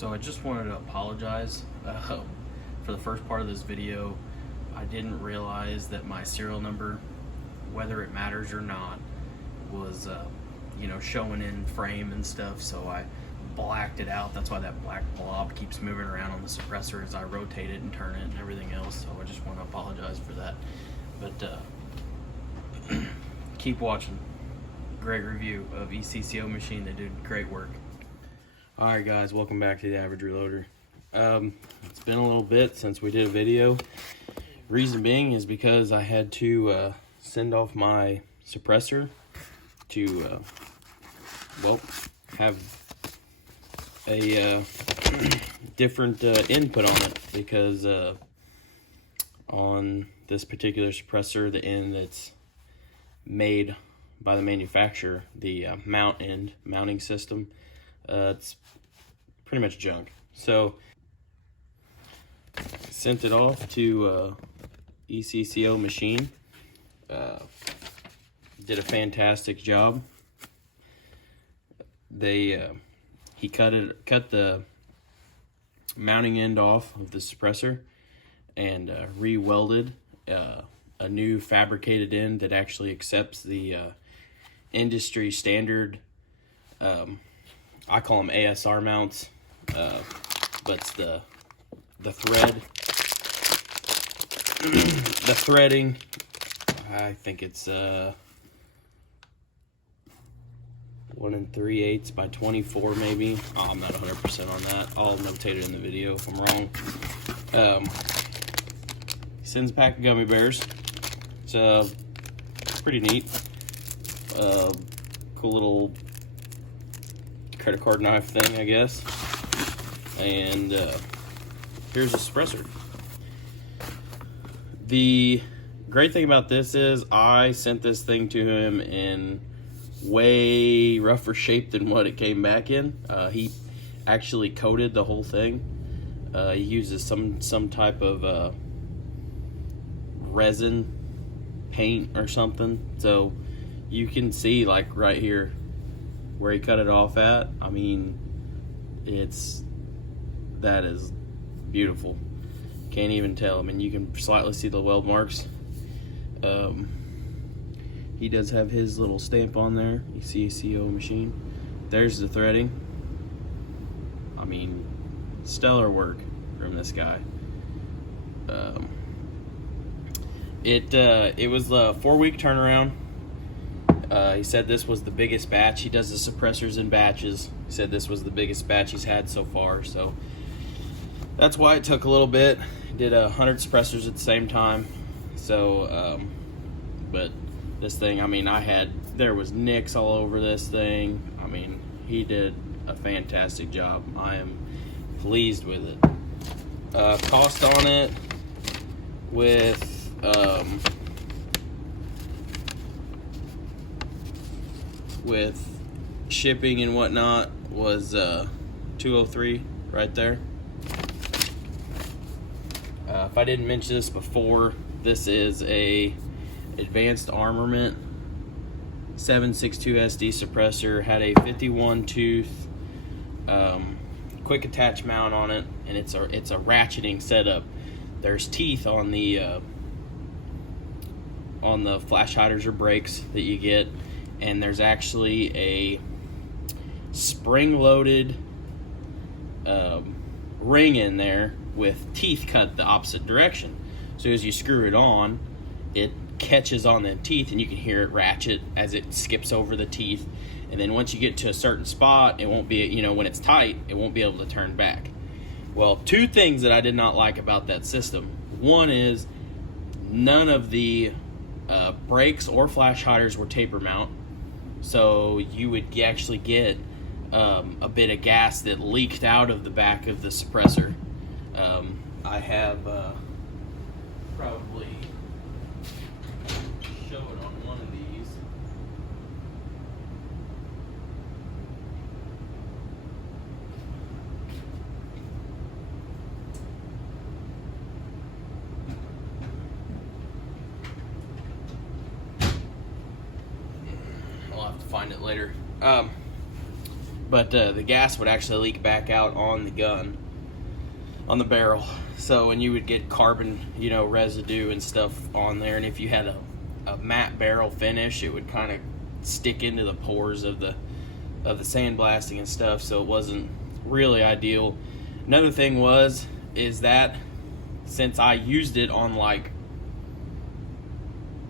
So I just wanted to apologize for the first part of this video. I didn't realize that my serial number, whether it matters or not, was showing in frame and stuff, so I blacked it out. That's why that black blob keeps moving around on the suppressor as I rotate it and turn it and everything else. So I just want to apologize for that. But keep watching. Great review of Ecco Machine. They did great work. Alright guys, welcome back to the Average Reloader. It's been a little bit since we did a video. Reason being is because I had to send off my suppressor to have a different input on it, because on this particular suppressor, the end that's made by the manufacturer, the mounting system, it's pretty much junk. So sent it off to Ecco Machine. Did a fantastic job. He cut the mounting end off of the suppressor and re-welded a new fabricated end that actually accepts the industry standard. I call them ASR mounts, but it's the thread, the threading. I think it's 1 3/8 by 24 maybe. Oh, I'm not 100% on that. I'll notate it in the video if I'm wrong. He sends a pack of gummy bears. It's pretty neat. Cool little credit card knife thing, I guess. And here's a suppressor. The great thing about this is I sent this thing to him in way rougher shape than what it came back in. He actually coated the whole thing. He uses some type of resin paint or something, so you can see, like right here where he cut it off at. I mean, that is beautiful. Can't even tell. I mean, you can slightly see the weld marks. He does have his little stamp on there. You see Ecco Machine. There's the threading. I mean, stellar work from this guy. It was a 4-week turnaround. He said this was the biggest batch. He does the suppressors in batches. He said this was the biggest batch he's had so far, so that's why it took a little bit. He did 100 suppressors at the same time. So, but this thing, I mean, there was nicks all over this thing. I mean, he did a fantastic job. I am pleased with it. Cost on it with shipping and whatnot was $203 right there. If I didn't mention this before, this is a advanced armament 762 SD suppressor. Had a 51 tooth quick attach mount on it, and it's a ratcheting setup. There's teeth on the flash hiders or brakes that you get, and there's actually a spring-loaded ring in there with teeth cut the opposite direction. So as you screw it on, it catches on the teeth, and you can hear it ratchet as it skips over the teeth. And then once you get to a certain spot, it won't be, when it's tight, it won't be able to turn back. Well, two things that I did not like about that system. One is none of the brakes or flash hiders were taper mount, so you would actually get a bit of gas that leaked out of the back of the suppressor. I have probably show it on one of these. I'll have to find it later. but the gas would actually leak back out on the gun, on the barrel. So, and you would get carbon, residue and stuff on there. And if you had a matte barrel finish, it would kind of stick into the pores of the sandblasting and stuff. So it wasn't really ideal. Another thing is that since I used it on like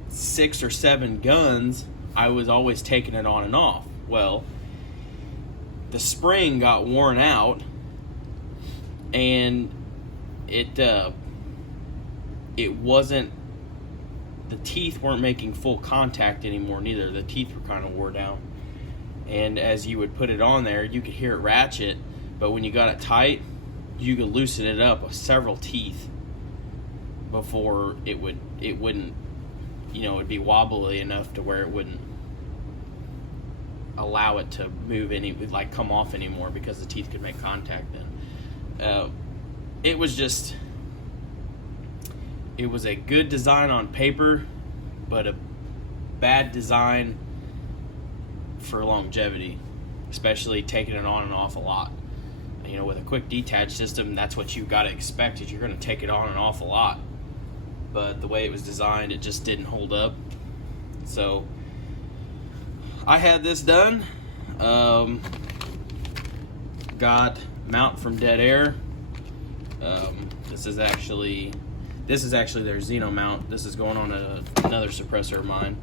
6 or 7 guns, I was always taking it on and off. Well, the spring got worn out, and it wasn't, the teeth weren't making full contact anymore neither. The teeth were kind of wore down, and as you would put it on there, you could hear it ratchet, but when you got it tight, you could loosen it up with several teeth before it wouldn't, it'd be wobbly enough to where it wouldn't allow it to move come off anymore, because the teeth could make contact then. It was a good design on paper, but a bad design for longevity, especially taking it on and off a lot. With a quick detach system, that's what you got to expect, is you're going to take it on and off a lot. But the way it was designed, it just didn't hold up. So I had this done. Got mount from Dead Air. This is actually their Xeno mount. This is going on another suppressor of mine.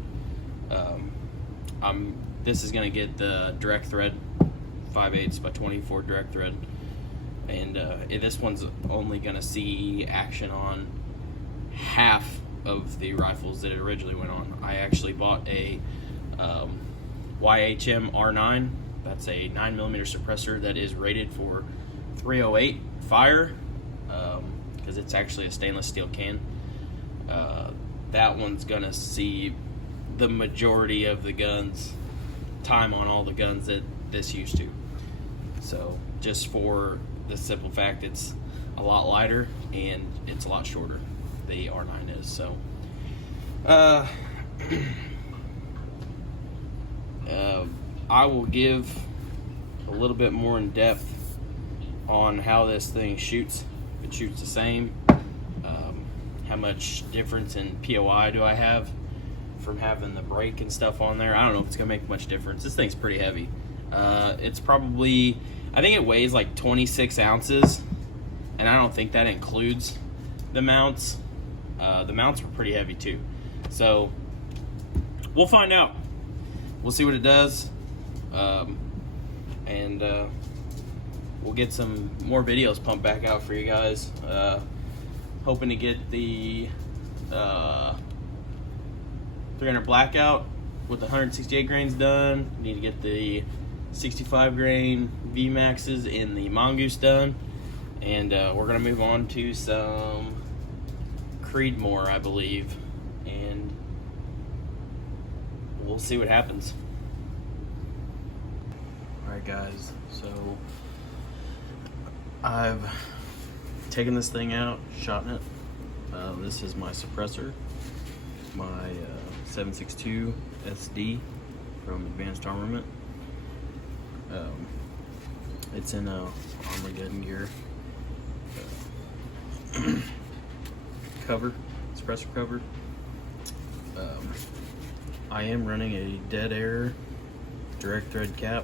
This is gonna get the direct thread, 5/8 by 24 direct thread, and this one's only gonna see action on half of the rifles that it originally went on. I actually bought a YHM R9. That's a 9mm suppressor that is rated for 308 fire, because it's actually a stainless steel can. That one's gonna see the majority of the guns time on all the guns that this used to. So just for the simple fact, it's a lot lighter and it's a lot shorter. The R9 is. So I will give a little bit more in depth on how this thing shoots. If it shoots the same, how much difference in POI do I have from having the brake and stuff on there. I don't know if it's gonna make much difference. This thing's pretty heavy. It's probably, I think it weighs like 26 ounces, and I don't think that includes the mounts. The mounts were pretty heavy too. So we'll find out. We'll see what it does. And we'll get some more videos pumped back out for you guys. Hoping to get the 300 blackout with the 168 grains done. Need to get the 65 grain VMAXs and the Mongoose done. And we're gonna move on to some Creedmoor, I believe, and we'll see what happens. Alright guys, so I've taken this thing out, shot it. This is my suppressor, my 7.62 SD from Advanced Armament. It's in Armageddon gear. Cover, suppressor cover. I am running a Dead Air direct thread cap.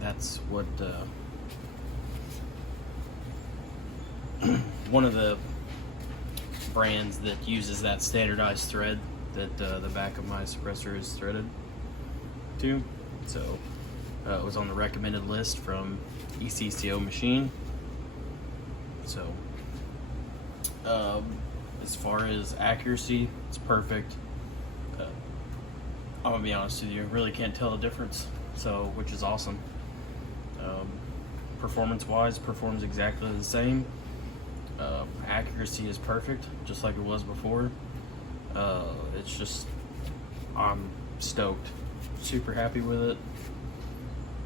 That's what one of the brands that uses that standardized thread that the back of my suppressor is threaded to. So it was on the recommended list from Ecco Machine. So as far as accuracy, it's perfect. I'm gonna be honest with you, really can't tell the difference, so which is awesome. Performance wise, performs exactly the same. Accuracy is perfect, just like it was before. It's just, I'm stoked, super happy with it.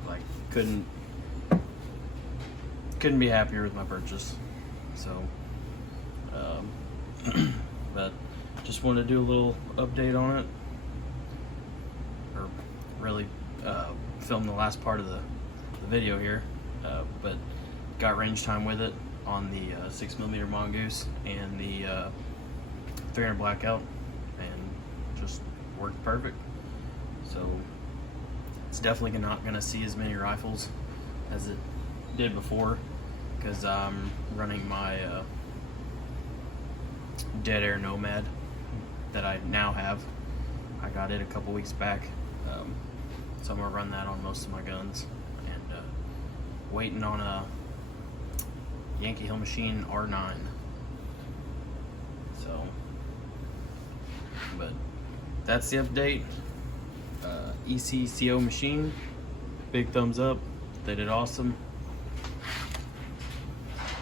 Like, couldn't be happier with my purchase. So but just wanted to do a little update on it, or really film the last part of the video here, but got range time with it on the 6mm Mongoose and the 300 Blackout, and just worked perfect. So it's definitely not going to see as many rifles as it did before, because I'm running my Dead Air Nomad that I now have. I got it a couple weeks back, so I'm going to run that on most of my guns, and waiting on a Ecco Machine R9. So, but that's the update. Ecco Machine, big thumbs up. They did awesome.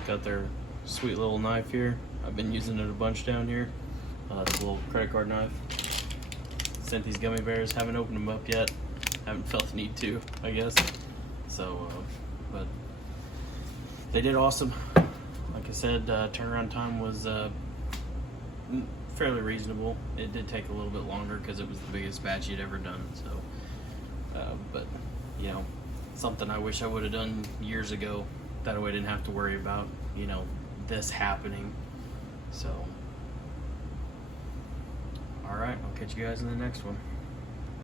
Got their sweet little knife here. I've been using it a bunch down here. It's a little credit card knife. Sent these gummy bears. Haven't opened them up yet. Haven't felt the need to, I guess. So, but they did awesome. Like I said, turnaround time was fairly reasonable. It did take a little bit longer because it was the biggest batch you'd ever done. So, but you know, something I wish I would have done years ago. That way I didn't have to worry about, you know, this happening. So, all right, I'll catch you guys in the next one.